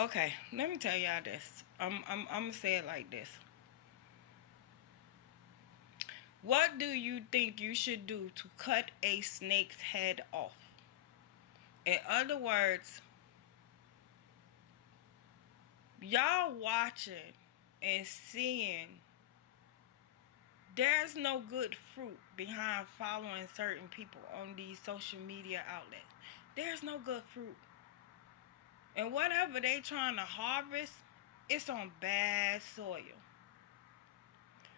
Okay, let me tell y'all this. I'm gonna say it like this. What do you think you should do to cut a snake's head off? In other words, y'all watching and seeing there's no good fruit behind following certain people on these social media outlets. There's no good fruit. And whatever they trying to harvest, it's on bad soil.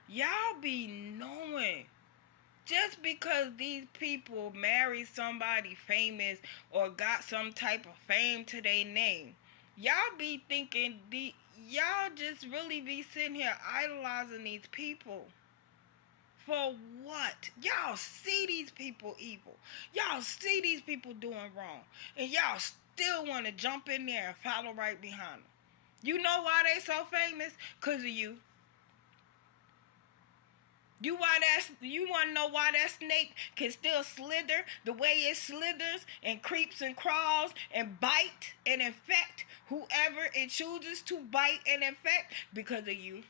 Y'all be knowing just because these people married somebody famous or got some type of fame to their name, y'all be thinking y'all just really be sitting here idolizing these people. For what? Y'all see these people evil. Y'all see these people doing wrong. And y'all still want to jump in there and follow right behind them. You know why they so famous? Because of you. You want to know why that snake can still slither the way it slithers and creeps and crawls and bite and infect whoever it chooses to bite and infect? Because of you.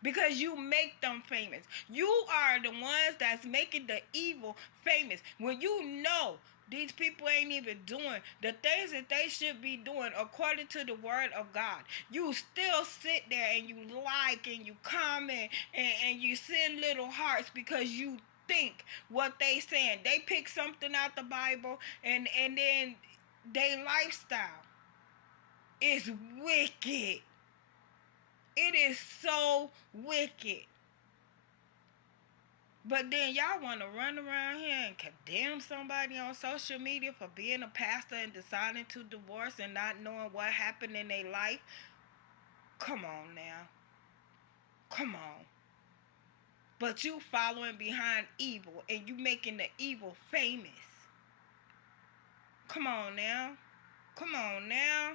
Because you make them famous. You are the ones that's making the evil famous. When you know these people ain't even doing the things that they should be doing according to the word of God, you still sit there and you like and you comment and you send little hearts because you think what they saying. They pick something out the Bible and then their lifestyle is wicked. It is so wicked. But then y'all want to run around here and condemn somebody on social media for being a pastor and deciding to divorce and not knowing what happened in their life. Come on now. Come on. But you following behind evil and you making the evil famous. Come on now. Come on now.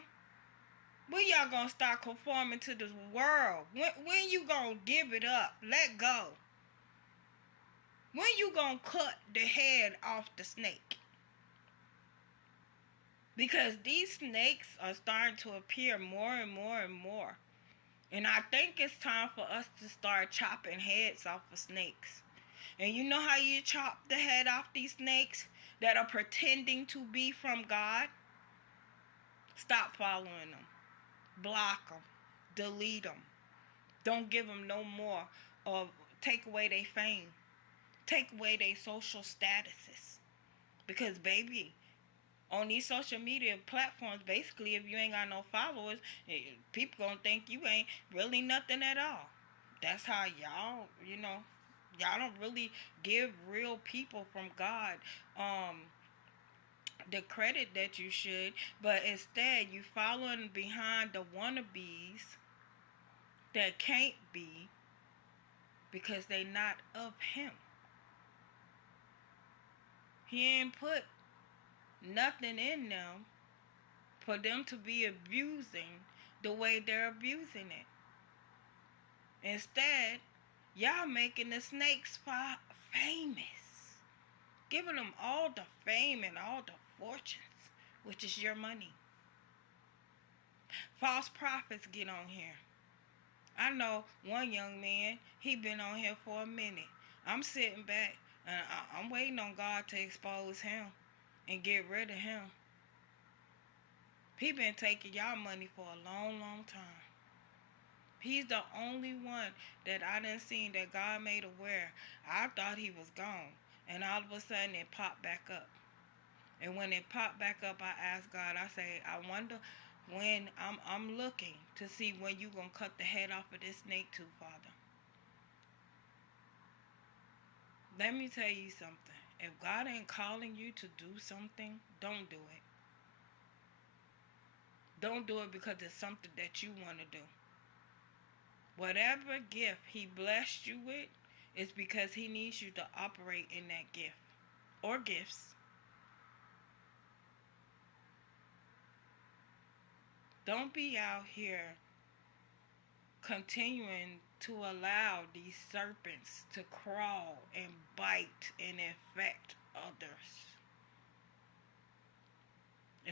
When y'all gonna start conforming to this world? When you gonna give it up? Let go. When you gonna cut the head off the snake? Because these snakes are starting to appear more and more and more. And I think it's time for us to start chopping heads off of snakes. And you know how you chop the head off these snakes that are pretending to be from God? Stop following them. Block them. Delete them. Don't give them no more. Take away their fame. Take away their social statuses. Because, baby, on these social media platforms, basically, if you ain't got no followers, people gonna think you ain't really nothing at all. That's how y'all don't really give real people from God the credit that you should, but instead you following behind the wannabes that can't be because they not of him. He ain't put nothing in them for them to be abusing the way they're abusing it. Instead, y'all making the snakes famous. Giving them all the fame and all the fortunes, which is your money. False prophets get on here. I know one young man, he been on here for a minute. I'm sitting back and I'm waiting on God to expose him and get rid of him. He been taking y'all money for a long, long time. He's the only one that I done seen that God made aware. I thought he was gone. And all of a sudden it popped back up. And when it popped back up, I asked God, I say, I wonder when I'm looking to see when you gonna cut the head off of this snake too, Father. Let me tell you something. If God ain't calling you to do something, don't do it. Don't do it because it's something that you want to do. Whatever gift he blessed you with is because he needs you to operate in that gift or gifts. Don't be out here continuing to allow these serpents to crawl and bite and infect others.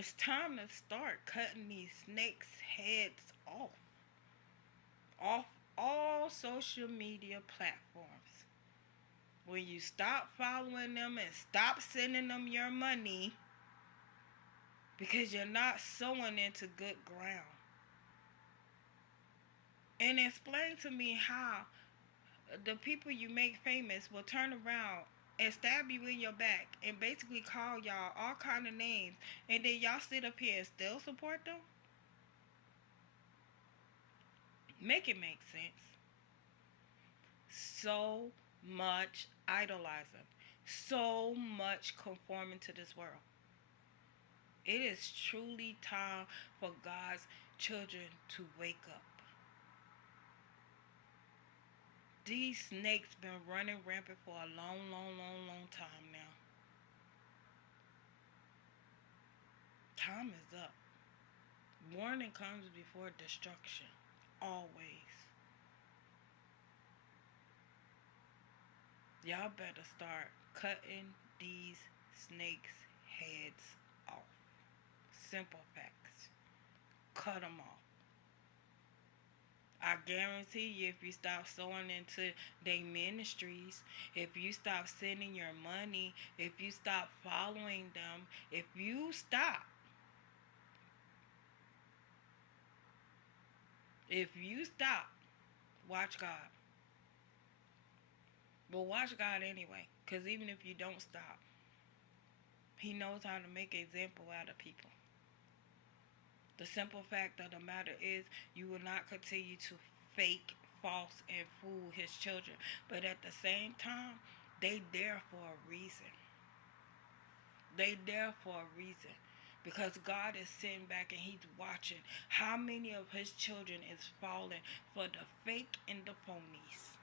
It's time to start cutting these snakes' heads off. Off all social media platforms. When you stop following them and stop sending them your money because you're not sowing into good ground. And explain to me how the people you make famous will turn around and stab you in your back and basically call y'all all kind of names, and then y'all sit up here and still support them. Make it make sense. So much idolizing, so much conforming to this world. It is truly time for God's children to wake up. These snakes been running rampant for a long time now. Time is up. Warning comes before destruction. Always. Y'all better start cutting these snakes' heads off. Simple facts. Cut them off. I guarantee you, if you stop sowing into their ministries, if you stop sending your money, if you stop following them, if you stop, watch God. But watch God anyway, because even if you don't stop, He knows how to make an example out of people. The simple fact of the matter is, you will not continue to fake, false, and fool His children. But at the same time, they there for a reason. They there for a reason. Because God is sitting back and He's watching how many of His children is falling for the fake and the phonies.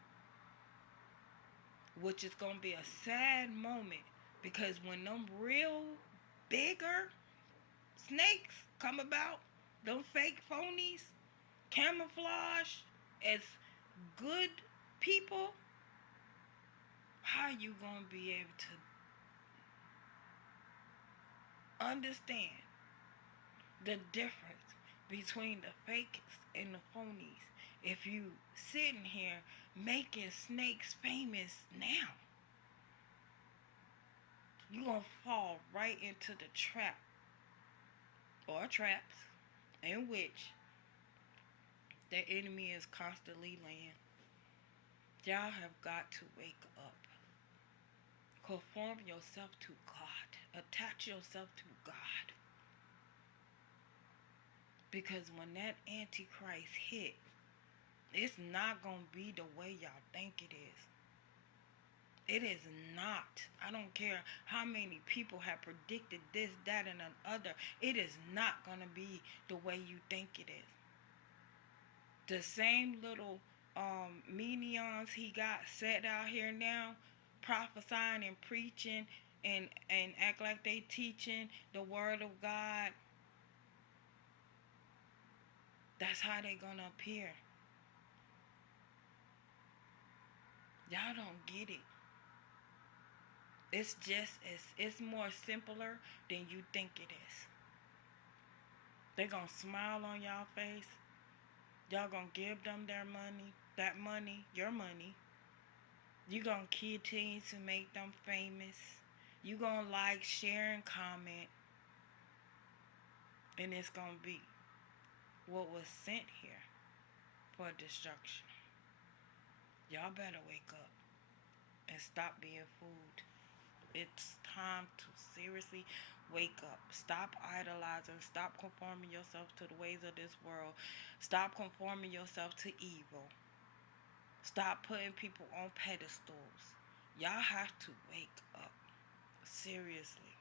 Which is going to be a sad moment. Because when them real bigger snakes come about, them fake phonies, camouflage as good people, how you gonna be able to understand the difference between the fakes and the phonies if you sitting here making snakes famous now? You gonna fall right into the trap or traps in which the enemy is constantly laying. Y'all have got to wake up. Conform yourself to God. Attach yourself to God. Because when that Antichrist hit, it's not going to be the way y'all think it is. It is not. I don't care how many people have predicted this, that, and another. It is not going to be the way you think it is. The same little minions he got set out here now, prophesying and preaching and act like they teaching the word of God. That's how they gonna appear. Y'all don't get it. It's more simpler than you think it is. They gonna smile on y'all face. Y'all gonna give them their money, your money. You gonna continue to make them famous. You gonna like, share, and comment. And it's gonna be what was sent here for destruction. Y'all better wake up and stop being fooled. It's time to seriously wake up. Stop idolizing. Stop conforming yourself to the ways of this world. Stop conforming yourself to evil. Stop putting people on pedestals. Y'all have to wake up. Seriously.